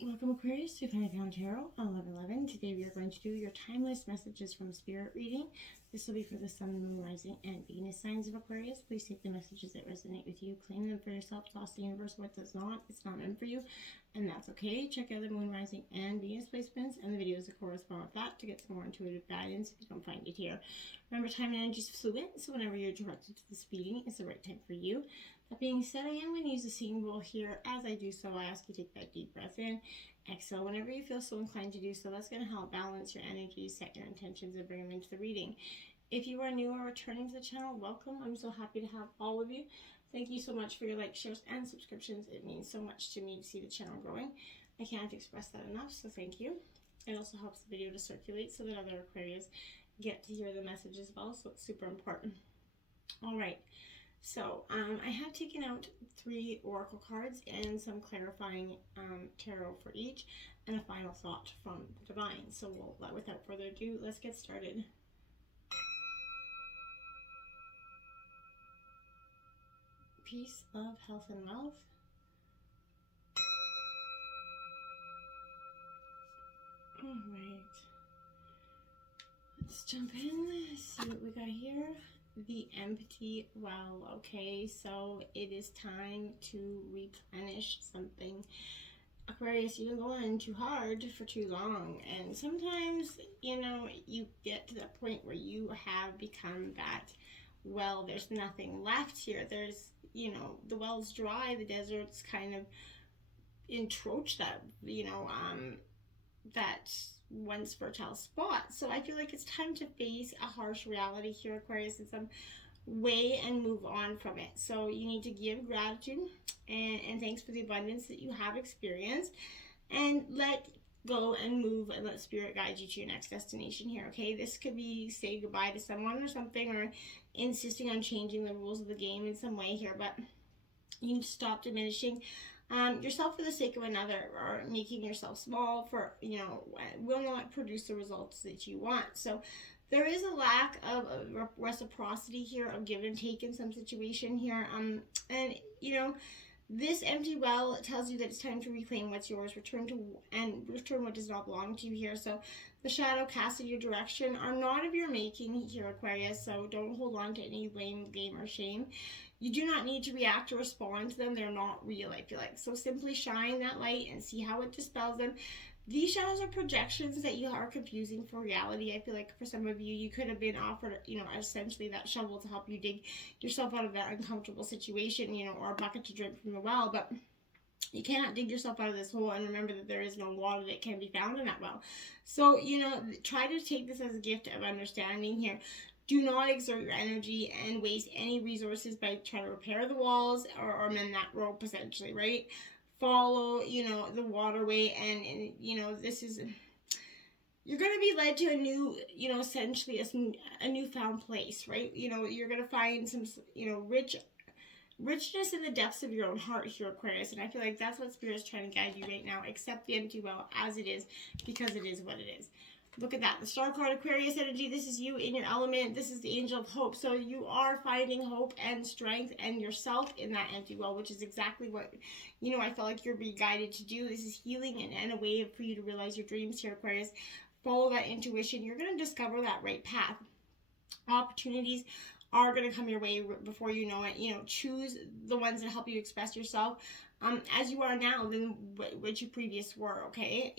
Welcome Aquarius to Planet Down Tarot 1111. Today we are going to do your timeless messages from Spirit reading. This will be for the Sun, Moon, Rising, and Venus signs of Aquarius. Please take the messages that resonate with you, claim them for yourself, toss the universe what does not. It's not meant for you, and that's okay. Check out the Moon, Rising, and Venus placements and the videos that correspond with that to get some more intuitive guidance if you don't find it here. Remember, time and energy is fluid, so whenever you're directed to this reading, it's the right time for you. That being said, I am going to use the singing bowl here. As I do so, I ask you to take that deep breath in. Exhale whenever you feel so inclined to do so. That's going to help balance your energy, set your intentions, and bring them into the reading. If you are new or returning to the channel, welcome. I'm so happy to have all of you. Thank you so much for your likes, shares, and subscriptions. It means so much to me to see the channel growing. I can't express that enough, so thank you. It also helps the video to circulate so that other Aquarius get to hear the message as well, so it's super important. All right. So I have taken out 3 oracle cards and some clarifying tarot for each, and a final thought from the divine. So without further ado, let's get started. Peace, love, health, and wealth. All right. Let's jump in, see what we got here. The empty well. Okay, so it is time to replenish something. Aquarius, you've been going too hard for too long, and sometimes, you get to that point where you have become that well, there's nothing left here. There's, the well's dry, the desert's kind of encroached that, that once fertile spot. So I feel like it's time to face a harsh reality here, Aquarius, in some way, and move on from it. So you need to give gratitude and thanks for the abundance that you have experienced, and let go and move and let spirit guide you to your next destination here. Okay, this could be saying goodbye to someone or something, or insisting on changing the rules of the game in some way here, but you need to stop diminishing yourself for the sake of another, or making yourself small for, will not produce the results that you want. So there is a lack of reciprocity here, of give and take in some situation here. And this empty well tells you that it's time to reclaim what's yours, return what does not belong to you here. So the shadow cast in your direction are not of your making here, Aquarius, so don't hold on to any blame, game, or shame. You do not need to react or respond to them. They're not real, I feel like. So simply shine that light and see how it dispels them. These shadows are projections that you are confusing for reality. I feel like for some of you, you could have been offered, essentially that shovel to help you dig yourself out of that uncomfortable situation, or a bucket to drink from the well, but you cannot dig yourself out of this hole, and remember that there is no water that can be found in that well. So, try to take this as a gift of understanding here. Do not exert your energy and waste any resources by trying to repair the walls or mend that rope, essentially, right? Follow, the waterway, and this is, you're going to be led to a new, essentially a newfound place, right? You're going to find some, richness in the depths of your own heart here, Aquarius, and I feel like that's what Spirit is trying to guide you right now. Accept the empty well as it is, because it is what it is. Look at that, the star card, Aquarius energy. This is you in your element. This is the angel of hope. So you are finding hope and strength and yourself in that empty well, which is exactly what, I feel like you're being guided to do. This is healing and a way for you to realize your dreams here, Aquarius. Follow that intuition. You're going to discover that right path. Opportunities are going to come your way before you know it. Choose the ones that help you express yourself as you are now than what you previous were, okay?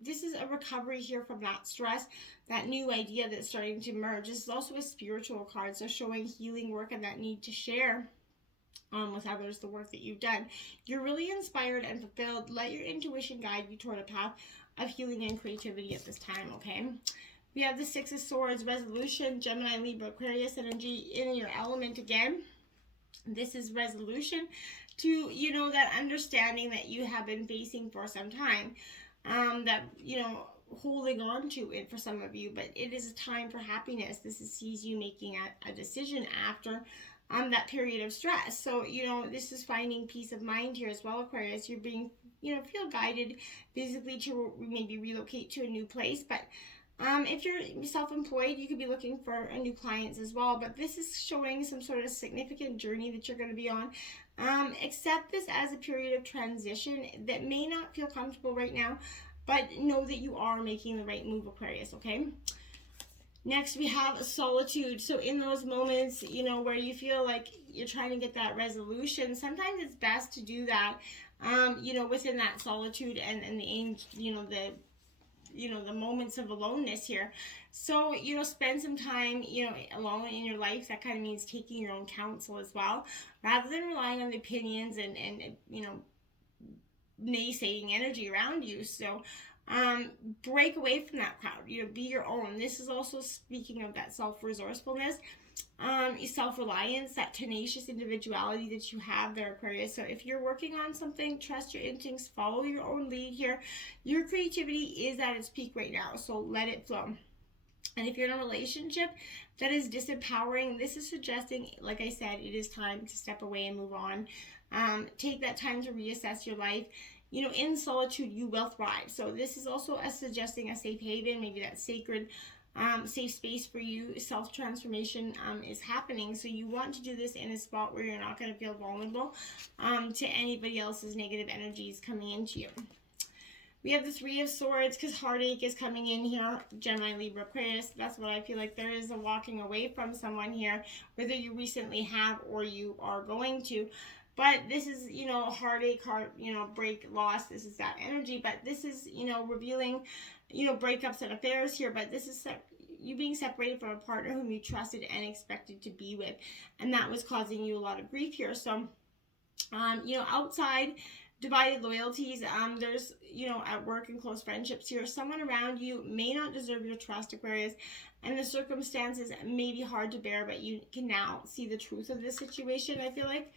This is a recovery here from that stress, that new idea that's starting to emerge. This is also a spiritual card, so showing healing work and that need to share with others the work that you've done. You're really inspired and fulfilled. Let your intuition guide you toward a path of healing and creativity at this time, okay? We have the Six of Swords, resolution, Gemini, Libra, Aquarius energy in your element again. This is resolution to, that understanding that you have been facing for some time. That, holding on to it for some of you, but it is a time for happiness. This sees you making a decision after that period of stress. So, this is finding peace of mind here as well, Aquarius. You're being, feel guided physically to maybe relocate to a new place, but if you're self-employed, you could be looking for new clients as well, but this is showing some sort of significant journey that you're going to be on. Accept this as a period of transition that may not feel comfortable right now, but know that you are making the right move, Aquarius, okay? Next, we have solitude. So in those moments, where you feel like you're trying to get that resolution, sometimes it's best to do that, within that solitude and the moments of aloneness here. So, spend some time, alone in your life. That kind of means taking your own counsel as well, rather than relying on the opinions and naysaying energy around you. So, break away from that crowd, be your own. This is also speaking of that self-resourcefulness, self-reliance, that tenacious individuality that you have there, Aquarius. So if you're working on something, trust your instincts, follow your own lead here. Your creativity is at its peak right now, so let it flow. And if you're in a relationship that is disempowering, this is suggesting, like I said, it is time to step away and move on. Take that time to reassess your life. In solitude, you will thrive. So this is also suggesting a safe haven, maybe that sacred, safe space for you. Self-transformation is happening. So you want to do this in a spot where you're not going to feel vulnerable to anybody else's negative energies coming into you. We have the Three of Swords because heartache is coming in here. Gemini, Libra, Aquarius. That's what I feel like. There is a walking away from someone here, whether you recently have or you are going to. But this is, heartache, break, loss. This is that energy. But this is, revealing, breakups and affairs here. But this is you being separated from a partner whom you trusted and expected to be with. And that was causing you a lot of grief here. So, outside, divided loyalties. There's, at work and close friendships here. Someone around you may not deserve your trust, Aquarius. And the circumstances may be hard to bear, but you can now see the truth of this situation, I feel like.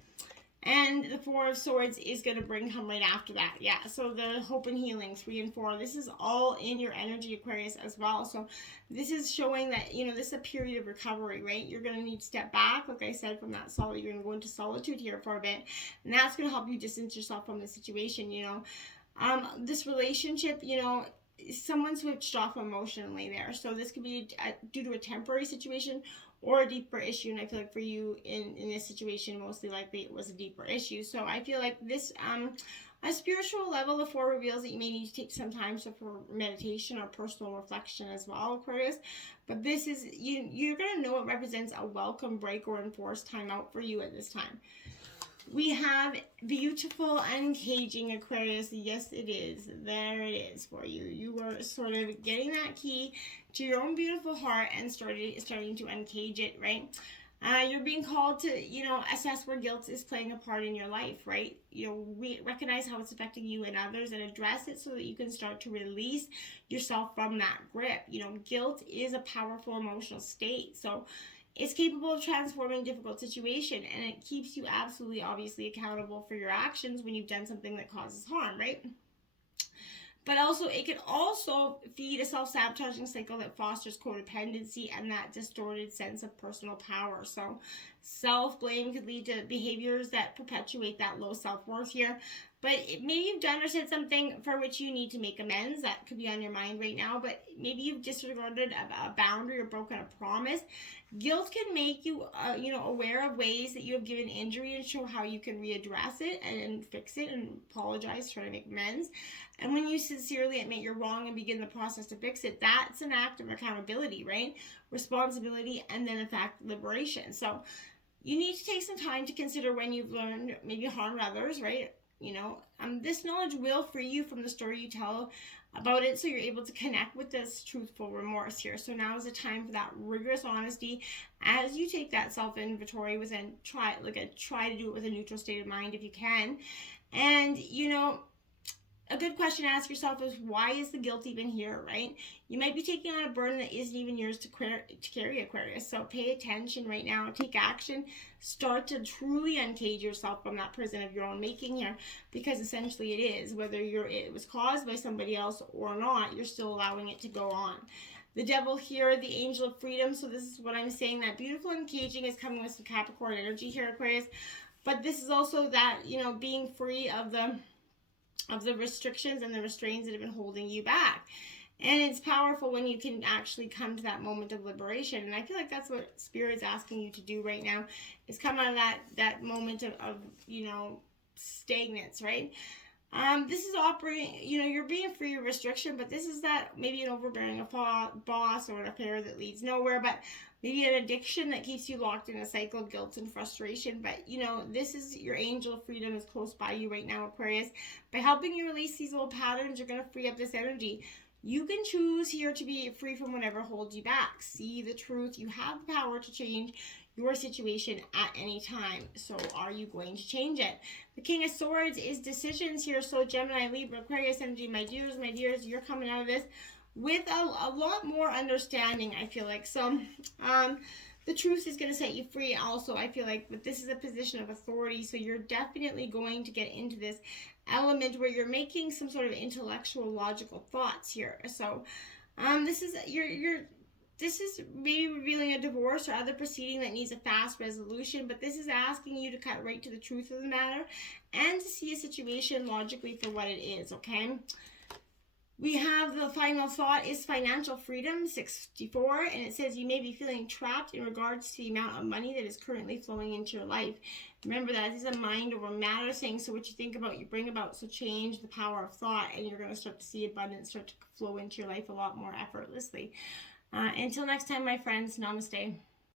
And the Four of Swords is going to come right after that. Yeah, so the hope and healing, 3 and 4. This is all in your energy, Aquarius, as well. So this is showing that, this is a period of recovery, right? You're going to need to step back, like I said, from that solitude. You're going to go into solitude here for a bit. And that's going to help you distance yourself from the situation, This relationship, someone switched off emotionally there. So this could be due to a temporary situation or a deeper issue. And I feel like for you in this situation, mostly likely it was a deeper issue. So I feel like this, a spiritual level, the 4 reveals that you may need to take some time for meditation or personal reflection as well, Aquarius. But this is, you're going to know it represents a welcome break or enforced time out for you at this time. We have beautiful Uncaging, Aquarius. Yes, it is. There it is for you. You are sort of getting that key to your own beautiful heart and starting to uncage it, right? You're being called to, assess where guilt is playing a part in your life, right? Recognize how it's affecting you and others and address it so that you can start to release yourself from that grip. Guilt is a powerful emotional state. So it's capable of transforming difficult situation, and it keeps you absolutely, obviously accountable for your actions when you've done something that causes harm, right? But also, it can also feed a self-sabotaging cycle that fosters codependency and that distorted sense of personal power. So self-blame could lead to behaviors that perpetuate that low self-worth here. But maybe you've done or said something for which you need to make amends. That could be on your mind right now. But maybe you've disregarded a boundary or broken a promise. Guilt can make you, aware of ways that you have given injury and show how you can readdress it and fix it and apologize, try to make amends. And when you sincerely admit you're wrong and begin the process to fix it, that's an act of accountability, right? Responsibility, and then in fact, liberation. So you need to take some time to consider when you've learned, maybe harmed others, right? This knowledge will free you from the story you tell about it, so you're able to connect with this truthful remorse here. So now is the time for that rigorous honesty as you take that self-inventory within. Try to do it with a neutral state of mind if you can. And a good question to ask yourself is, why is the guilt even here, right? You might be taking on a burden that isn't even yours to carry, Aquarius. So pay attention right now. Take action. Start to truly uncage yourself from that prison of your own making here, because essentially it is. Whether it was caused by somebody else or not, you're still allowing it to go on. The Devil here, the Angel of Freedom. So this is what I'm saying. That beautiful uncaging is coming with some Capricorn energy here, Aquarius. But this is also that, being free of the restrictions and the restraints that have been holding you back. And it's powerful when you can actually come to that moment of liberation. And I feel like that's what Spirit is asking you to do right now, is come out of that moment of stagnance, right? This is operating, you're being free of restriction, but this is that maybe an overbearing boss or an affair that leads nowhere, but maybe an addiction that keeps you locked in a cycle of guilt and frustration. But, this is your angel of freedom is close by you right now, Aquarius. By helping you release these old patterns, you're going to free up this energy. You can choose here to be free from whatever holds you back. See the truth. You have the power to change your situation at any time. So are you going to change it? The King of Swords is decisions here. So Gemini, Libra, Aquarius energy, my dears, you're coming out of this with a lot more understanding, I feel like. So the truth is going to set you free also, I feel like. But this is a position of authority, so you're definitely going to get into this element where you're making some sort of intellectual, logical thoughts here. So this is this is maybe revealing a divorce or other proceeding that needs a fast resolution, but this is asking you to cut right to the truth of the matter and to see a situation logically for what it is, okay? We have the final thought is financial freedom, 64, and it says you may be feeling trapped in regards to the amount of money that is currently flowing into your life. Remember that this is a mind over matter thing, so what you think about, you bring about. So change the power of thought, and you're going to start to see abundance start to flow into your life a lot more effortlessly. Until next time, my friends, namaste.